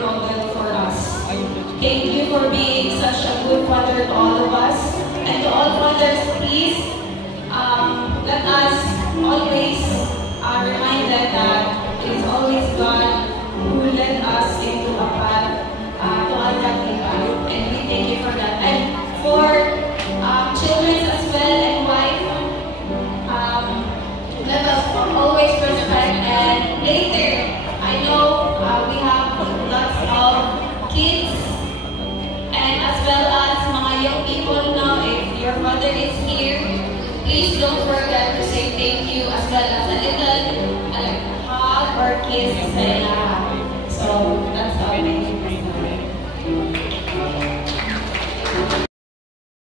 role model for us. Thank you for being such a good father to all of us. And to all fathers, please, let us always reminded that it is always God who led us into a path to ungodly path, and we thank you for that. And for children as well and wife, let us always respect. And later, I know we have lots of kids, and as well as mga young people now. If your mother is here, please don't forget to say thank you